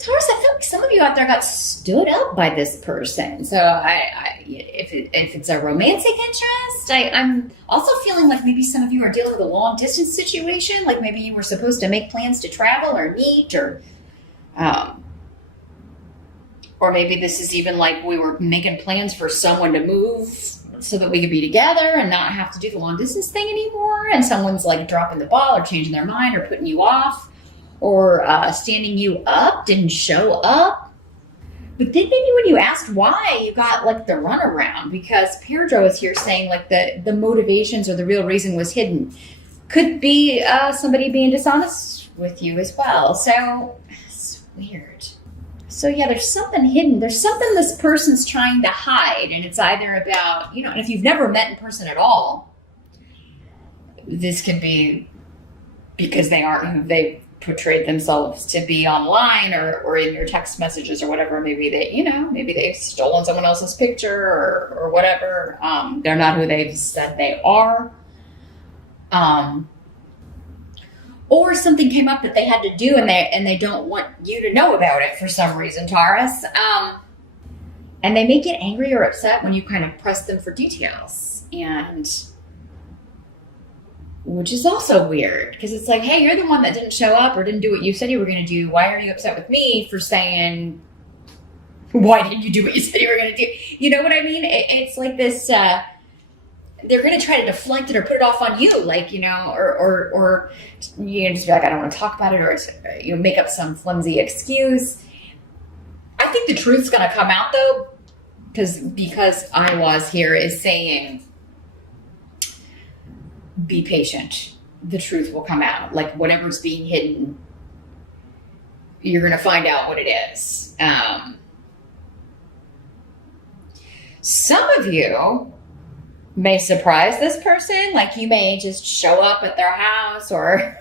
Taurus, I feel like some of you out there got stood up by this person. So if it's a romantic interest, I'm also feeling like maybe some of you are dealing with a long distance situation. Like maybe you were supposed to make plans to travel or meet, or maybe this is even like we were making plans for someone to move so that we could be together and not have to do the long distance thing anymore. And someone's like dropping the ball or changing their mind or putting you off or standing you up, didn't show up. But then maybe when you asked why, you got like the runaround because Pedro is here saying like the motivations or the real reason was hidden. Could be somebody being dishonest with you as well. So it's weird. So yeah, there's something hidden. There's something this person's trying to hide. And it's either about, and if you've never met in person at all, this could be because they aren't who they portrayed themselves to be online or in your text messages or whatever. Maybe maybe they've stolen someone else's picture or whatever. They're not who they've said they are. Or something came up that they had to do and they don't want you to know about it for some reason, Taurus. And they may get angry or upset when you kind of press them for details. Which is also weird because it's like, hey, you're the one that didn't show up or didn't do what you said you were going to do. Why are you upset with me for saying, why didn't you do what you said you were going to do? You know what I mean? It's like this, they're going to try to deflect it or put it off on you, like, or just be like, I don't want to talk about it, or make up some flimsy excuse. I think the truth's going to come out though, because I was here is saying, be patient. The truth will come out. Like whatever's being hidden, you're going to find out what it is. Some of you may surprise this person. Like you may just show up at their house or,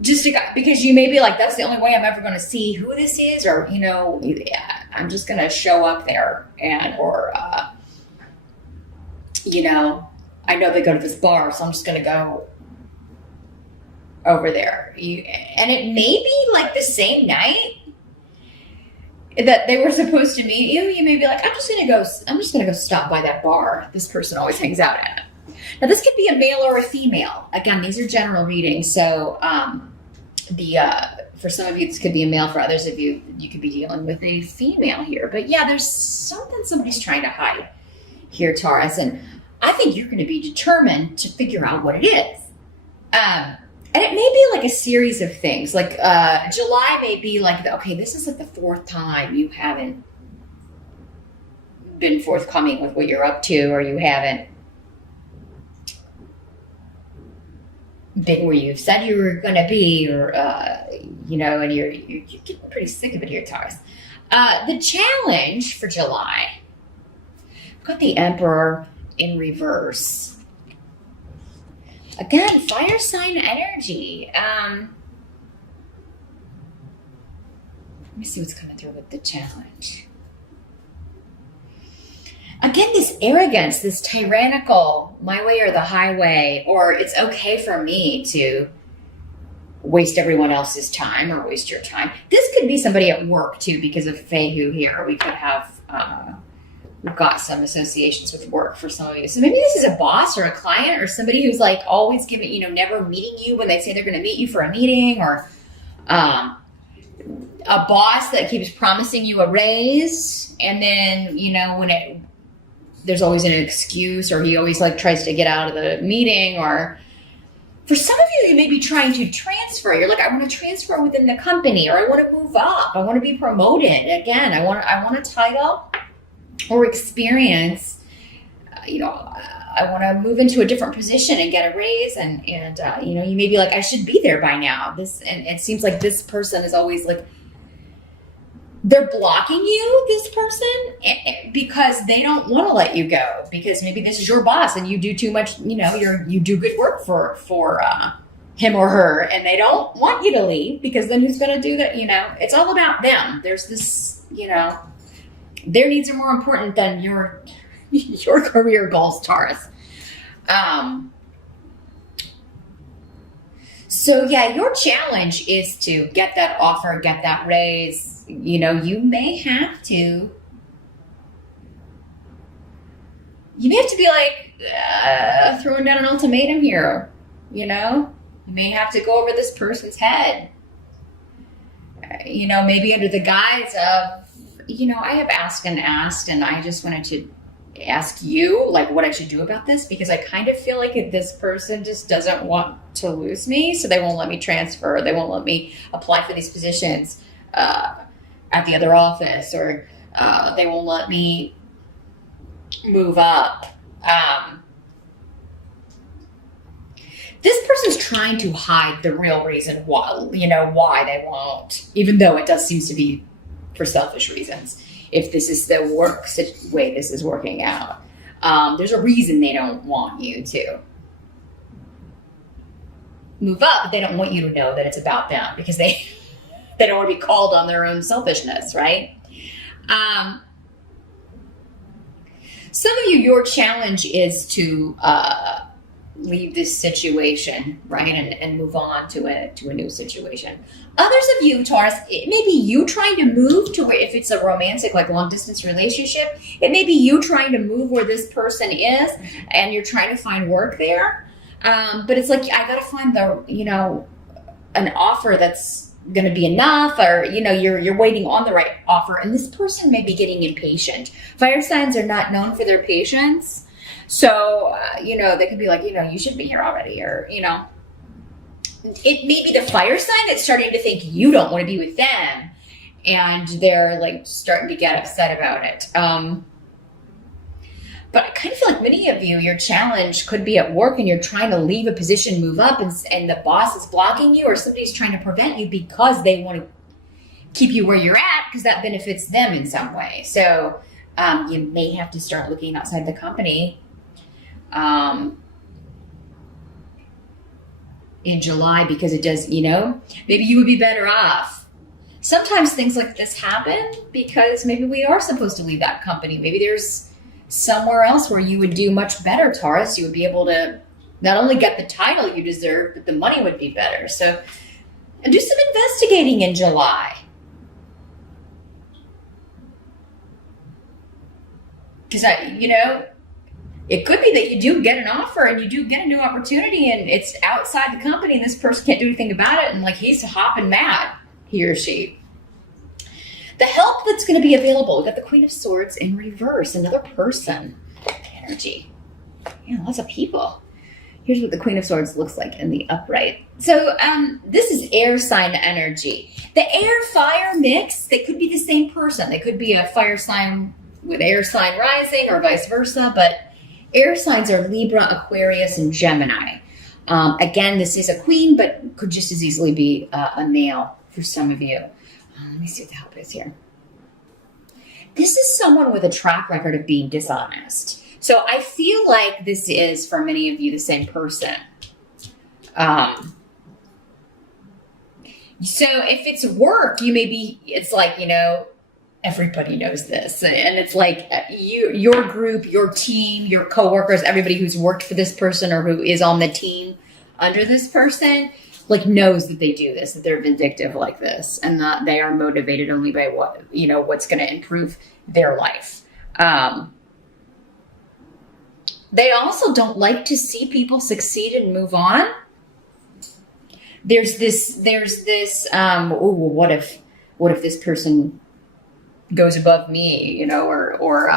just because you may be like, that's the only way I'm ever going to see who this is. Or, I'm just going to show up there I know they go to this bar, so I'm just going to go over there. And it may be like the same night that they were supposed to meet you. You may be like, I'm just going to go stop by that bar this person always hangs out at. Now, this could be a male or a female. Again, these are general readings. So for some of you, this could be a male. For others of you, you could be dealing with a female here. But yeah, there's something somebody's trying to hide here, Taurus. And I think you're going to be determined to figure out what it is. And it may be like a series of things. Like July may be like, okay, this is like the fourth time you haven't been forthcoming with what you're up to, or you haven't been where you've said you were going to be, or, and you're getting pretty sick of it here, Taurus. The challenge for July, I've got the Emperor in reverse. Again, fire sign energy. Let me see what's coming through with the challenge. Again, this arrogance, this tyrannical, my way or the highway, or it's okay for me to waste everyone else's time or waste your time. This could be somebody at work too, because of Fehu here. We could have, we've got some associations with work for some of you. So maybe this is a boss or a client or somebody who's like always giving, never meeting you when they say they're going to meet you for a meeting, or a boss that keeps promising you a raise. And then, when there's always an excuse, or he always like tries to get out of the meeting. Or for some of you, you may be trying to transfer. You're like, I want to transfer within the company, or I want to move up. I want to be promoted. Again, I want a title or experience. I want to move into a different position and get a raise. And you may be like, I should be there by now. And it seems like this person is always like, they're blocking you, this person, because they don't want to let you go, because maybe this is your boss and you do too much, you do good work for him or her, and they don't want you to leave, because then who's going to do that? It's all about them. There's this, their needs are more important than your career goals, Taurus. So yeah, your challenge is to get that offer, get that raise. You may have to. You may have to be like throwing down an ultimatum here. You may have to go over this person's head. Maybe under the guise of, I have asked, and I just wanted to ask you, like, what I should do about this, because I kind of feel like this person just doesn't want to lose me, so they won't let me transfer. They won't let me apply for these positions at the other office, or they won't let me move up. This person's trying to hide the real reason why they won't, even though it does seem to be for selfish reasons. If this is the way this is working out, there's a reason they don't want you to move up, but they don't want you to know that it's about them, because they don't want to be called on their own selfishness, right? Some of you, your challenge is to leave this situation, right, and move on to a new situation. Others of you, Taurus, it may be you trying to move to where, if it's a romantic, like long distance relationship, it may be you trying to move where this person is, and you're trying to find work there. But it's like, I got to find an offer that's going to be enough, or you're waiting on the right offer, and this person may be getting impatient. Fire signs are not known for their patience. So, they could be like, you should be here already, or, it may be the fire sign that's starting to think you don't want to be with them, and they're like starting to get upset about it. But I kind of feel like many of you, your challenge could be at work, and you're trying to leave a position, move up, and the boss is blocking you, or somebody's trying to prevent you because they want to keep you where you're at, because that benefits them in some way. So you may have to start looking outside the company in July, because it does, maybe you would be better off. Sometimes things like this happen because maybe we are supposed to leave that company. Maybe there's somewhere else where you would do much better, Taurus. You would be able to not only get the title you deserve, but the money would be better. So do some investigating in July. Because, it could be that you do get an offer and you do get a new opportunity, and it's outside the company, and this person can't do anything about it, and like he's hopping mad, he or she. The help that's going to be available, we've got the Queen of Swords in reverse, another person energy. Yeah, lots of people. Here's what the Queen of Swords looks like in the upright. So this is air sign energy. The air-fire mix, they could be the same person. They could be a fire sign with air sign rising, or vice versa, but air signs are Libra, Aquarius, and Gemini. Again, this is a queen, but could just as easily be a male for some of you. Let me see what the help is here. This is someone with a track record of being dishonest. So I feel like this is, for many of you, the same person. So if it's work, it's like, everybody knows this. And it's like your group, your team, your coworkers, everybody who's worked for this person or who is on the team under this person, like knows that they do this, that they're vindictive like this, and that they are motivated only by what's going to improve their life. They also don't like to see people succeed and move on. There's this, what if this person goes above me, or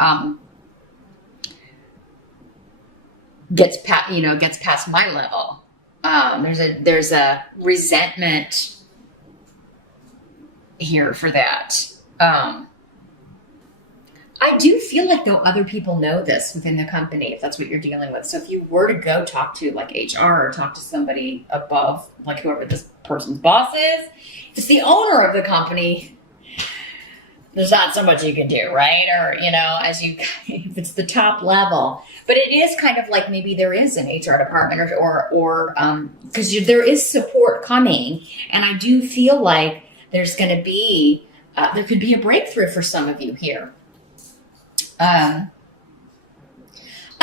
gets past my level. There's a resentment here for that. I do feel like, though, other people know this within the company, if that's what you're dealing with. So if you were to go talk to like HR, or talk to somebody above, like whoever this person's boss is, if it's the owner of the company, there's not so much you can do, right? Or, if it's the top level. But it is kind of like maybe there is an HR department or because there is support coming. And I do feel like there's going to be, there could be a breakthrough for some of you here. Other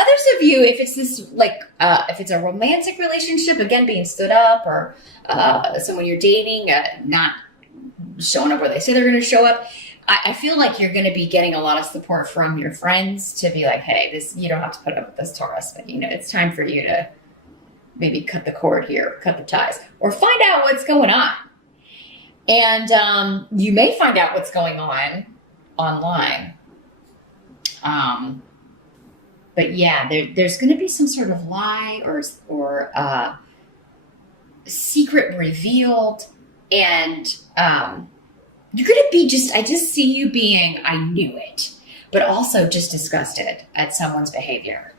Others of you, if it's this like, if it's a romantic relationship, again, being stood up, or someone you're dating, not showing up where they say they're going to show up, I feel like you're going to be getting a lot of support from your friends to be like, hey, this, you don't have to put up with this, Taurus, but it's time for you to maybe cut the cord here, cut the ties, or find out what's going on. And you may find out what's going on online. But yeah, there's going to be some sort of lie or secret revealed. And you're going to be I just see you being, I knew it, but also just disgusted at someone's behavior.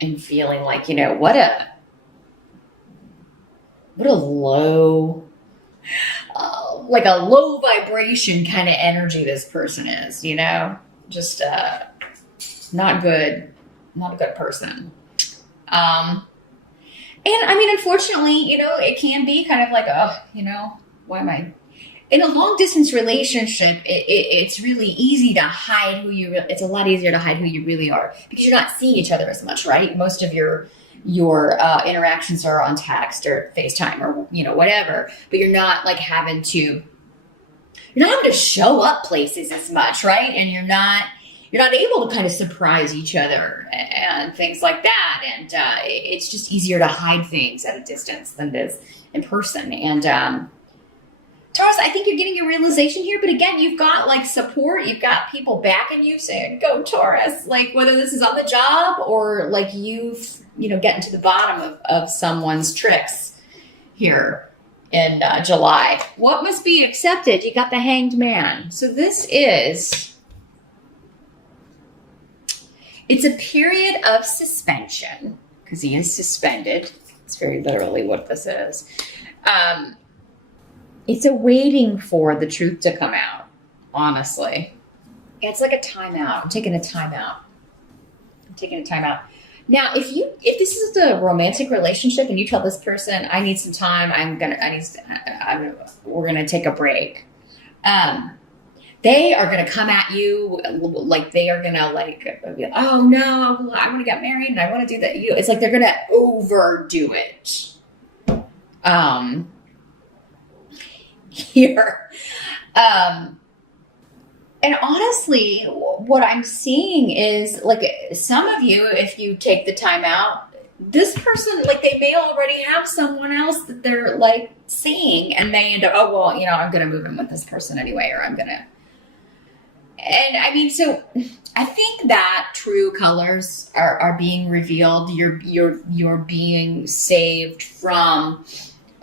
And feeling like, what a low, like a low vibration kind of energy this person is, just not good, not a good person. And I mean, unfortunately, it can be kind of like, why am I in a long distance relationship? It's really easy to hide it's a lot easier to hide who you really are because you're not seeing each other as much, right? Most of your interactions are on text or FaceTime or, whatever, but you're not having to show up places as much, right? And you're not able to kind of surprise each other and things like that. And it's just easier to hide things at a distance than it is in person. And Taurus, I think you're getting a realization here, but again, you've got support. You've got people backing you saying, go Taurus, whether this is on the job or you've, getting to the bottom of someone's tricks here in July. What must be accepted? You got the Hanged Man. So it's a period of suspension because he is suspended. It's very literally what this is. It's a waiting for the truth to come out, honestly. It's like a timeout. I'm taking a timeout. Now, if this is a romantic relationship and you tell this person, I need some time, we're gonna take a break. They are gonna come at you they are gonna be like, oh no, I want to get married and I want to do that. It's like they're gonna overdo it. Here. And honestly, what I'm seeing is some of you, if you take the time out, this person, they may already have someone else that they're seeing and they end up, oh, well, I'm going to move in with this person anyway, or I'm going to. And I mean, so I think that true colors are being revealed. You're being saved from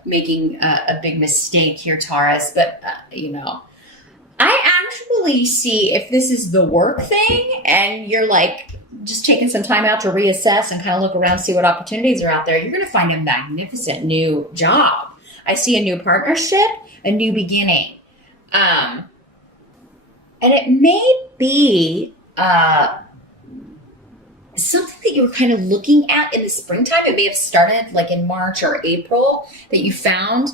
making a big mistake here, Taurus. But, I actually see if this is the work thing and you're just taking some time out to reassess and kind of look around, see what opportunities are out there, you're going to find a magnificent new job. I see a new partnership, a new beginning. And it may be something that you were kind of looking at in the springtime. It may have started in March or April that you found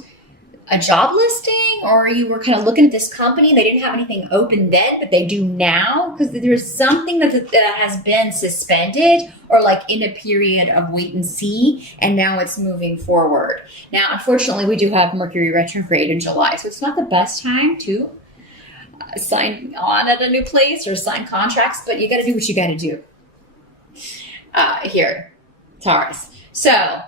a job listing, or you were kind of looking at this company. They didn't have anything open then, but they do now because there's something that has been suspended or in a period of wait and see, and now it's moving forward. Now, unfortunately, we do have Mercury retrograde in July, so it's not the best time to sign on at a new place or sign contracts, but you got to do what you got to do here, Taurus. So,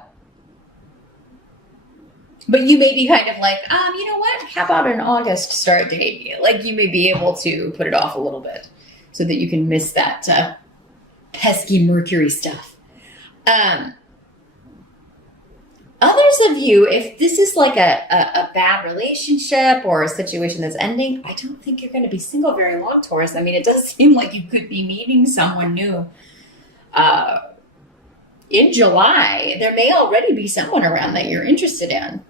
but you may be kind of you know what? How about an August start date? You may be able to put it off a little bit so that you can miss that pesky Mercury stuff. Others of you, if this is a bad relationship or a situation that's ending, I don't think you're going to be single very long, Taurus. I mean, it does seem like you could be meeting someone new in July. There may already be someone around that you're interested in.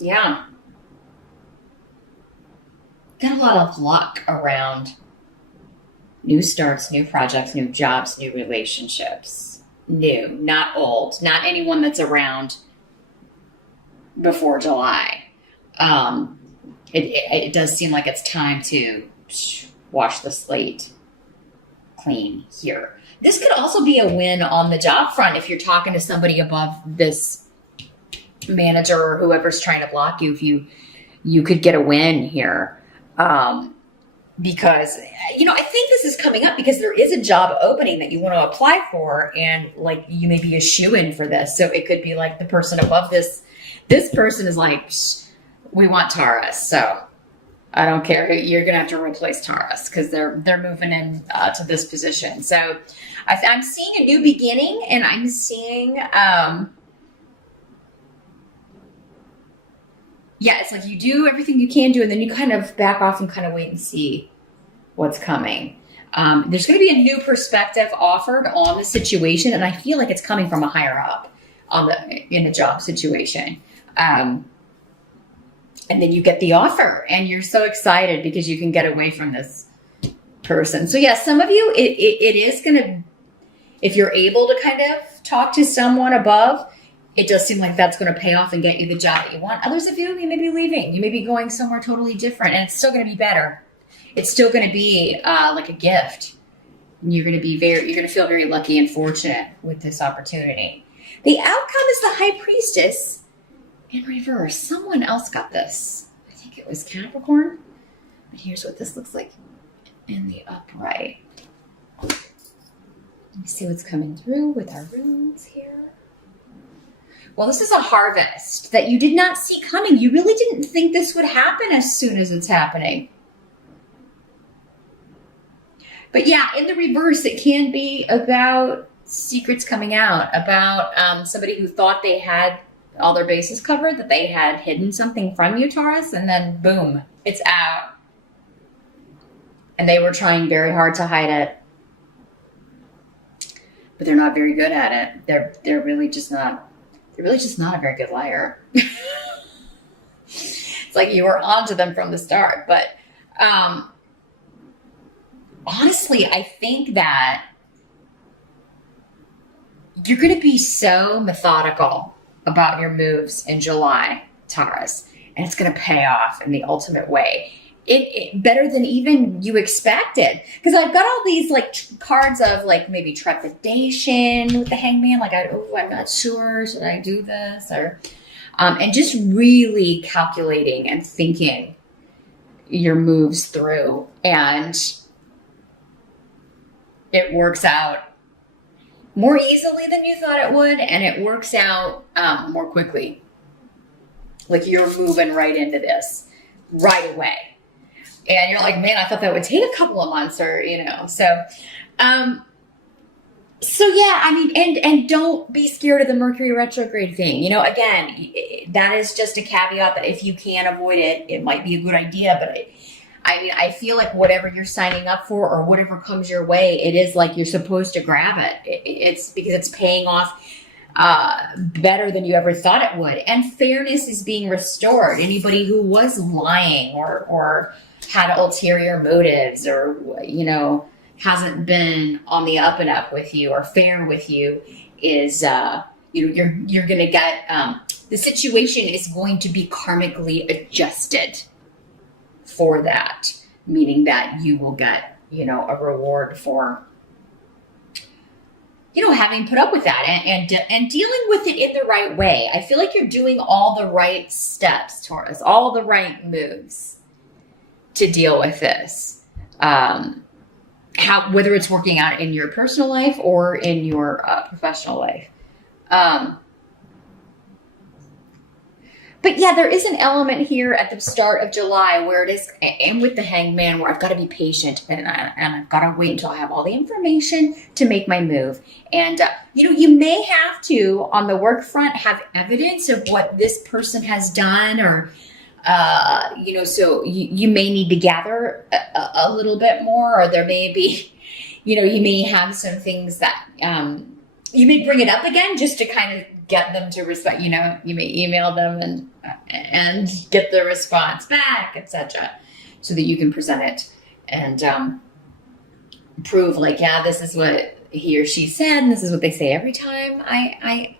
Yeah. Got a lot of luck around new starts, new projects, new jobs, new relationships. New, not old, not anyone that's around before July. it does seem like it's time to wash the slate clean here. This could also be a win on the job front if you're talking to somebody above this manager or whoever's trying to block you. If you could get a win here. Because, I think this is coming up because there is a job opening that you want to apply for, and like you may be a shoo-in for this. So it could be like the person above this person is like, we want Taurus. So I don't care. You're going to have to replace Taurus because they're moving in to this position. So I'm seeing a new beginning, and I'm seeing, it's like you do everything you can do, and then you kind of back off and kind of wait and see what's coming. There's going to be a new perspective offered on the situation, and I feel like it's coming from a higher up in the job situation. And then you get the offer, and you're so excited because you can get away from this person. So yeah, some of you, it is going to, if you're able to kind of talk to someone above, it does seem like that's going to pay off and get you the job that you want. Others of you may be leaving. You may be going somewhere totally different, and it's still going to be better. It's still going to be like a gift. And you're going to feel very lucky and fortunate with this opportunity. The outcome is the High Priestess in reverse. Someone else got this. I think it was Capricorn. But here's what this looks like in the upright. Let me see what's coming through with our runes here. Well, this is a harvest that you did not see coming. You really didn't think this would happen as soon as it's happening. But yeah, in the reverse, it can be about secrets coming out, about somebody who thought they had all their bases covered, that they had hidden something from you, Taurus, and then boom, it's out. And they were trying very hard to hide it. But they're not very good at it. They're really just not a very good liar. It's like you were onto them from the start. But honestly, I think that you're going to be so methodical about your moves in July, Taurus, and it's going to pay off in the ultimate way. It better than even you expected. Because I've got all these like cards of like maybe trepidation with the Hangman. Like, I'm not sure. Should I do this? Or, and just really calculating and thinking your moves through. And it works out more easily than you thought it would. And it works out more quickly. Like you're moving right into this right away. And you're like, man, I thought that would take a couple of months so yeah, I mean, and don't be scared of the Mercury retrograde thing. Again, that is just a caveat that if you can avoid it, it might be a good idea. But I feel like whatever you're signing up for or whatever comes your way, it is like you're supposed to grab it. It's because it's paying off better than you ever thought it would. And fairness is being restored. Anybody who was lying or had ulterior motives or, hasn't been on the up and up with you or fair with you is, you're going to get, the situation is going to be karmically adjusted for that, meaning that you will get, a reward for, having put up with that and dealing with it in the right way. I feel like you're doing all the right steps, Taurus, all the right moves to deal with this. Whether it's working out in your personal life or in your professional life. But yeah, there is an element here at the start of July where it is, and with the Hangman, where I've got to be patient and I've got to wait until I have all the information to make my move. And, you may have to, on the work front, have evidence of what this person has done or, so you may need to gather a little bit more, or there may be, you may have some things that, you may bring it up again just to kind of get them to respect, you may email them and get the response back, etc., so that you can present it and, prove like, yeah, this is what he or she said, and this is what they say every time I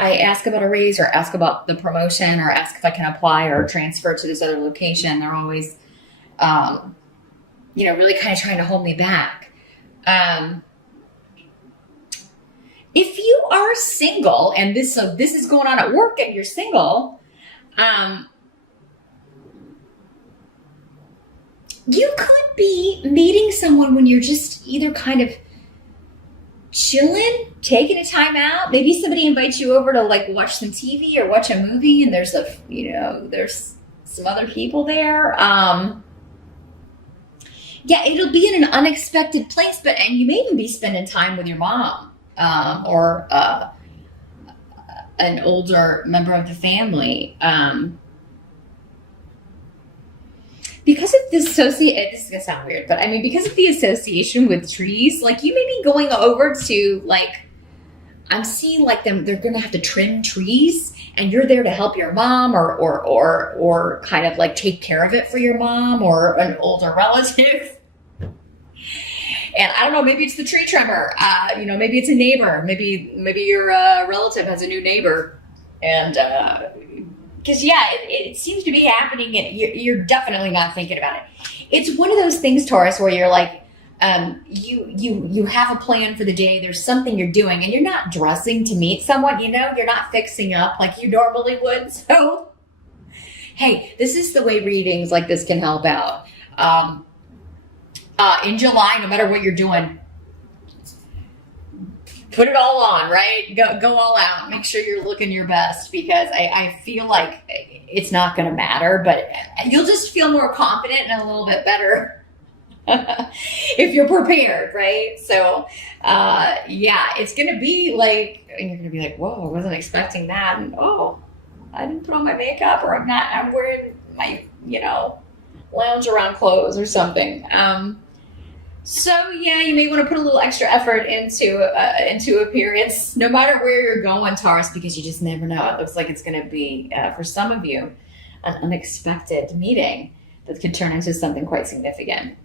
I ask about a raise or ask about the promotion or ask if I can apply or transfer to this other location, they're always, really kind of trying to hold me back. If you are single and this is going on at work and you're single, you could be meeting someone when you're just either kind of chilling, taking a time out. Maybe somebody invites you over to like watch some TV or watch a movie, and there's there's some other people there. It'll be in an unexpected place, and you may even be spending time with your mom or an older member of the family. Because of this this is gonna sound weird, but I mean, because of the association with trees, like you may be going over to I'm seeing they're gonna have to trim trees, and you're there to help your mom or kind of like take care of it for your mom or an older relative. And I don't know, maybe it's the tree trimmer, maybe it's a neighbor, maybe your relative has a new neighbor, and because it seems to be happening, and you're definitely not thinking about it. It's one of those things, Taurus, where you're like, you have a plan for the day. There's something you're doing, and you're not dressing to meet someone. You're not fixing up like you normally would. So, hey, this is the way readings like this can help out. In July, no matter what you're doing, put it all on, right? Go all out. Make sure you're looking your best, because I feel like it's not going to matter, but you'll just feel more confident and a little bit better if you're prepared, right? So, it's going to be like, and you're going to be like, whoa, I wasn't expecting that. And, oh, I didn't put on my makeup, or I'm wearing my, lounge around clothes or something. So you may want to put a little extra effort into appearance, no matter where you're going, Taurus, because you just never know. It looks like it's going to be, for some of you, an unexpected meeting that could turn into something quite significant.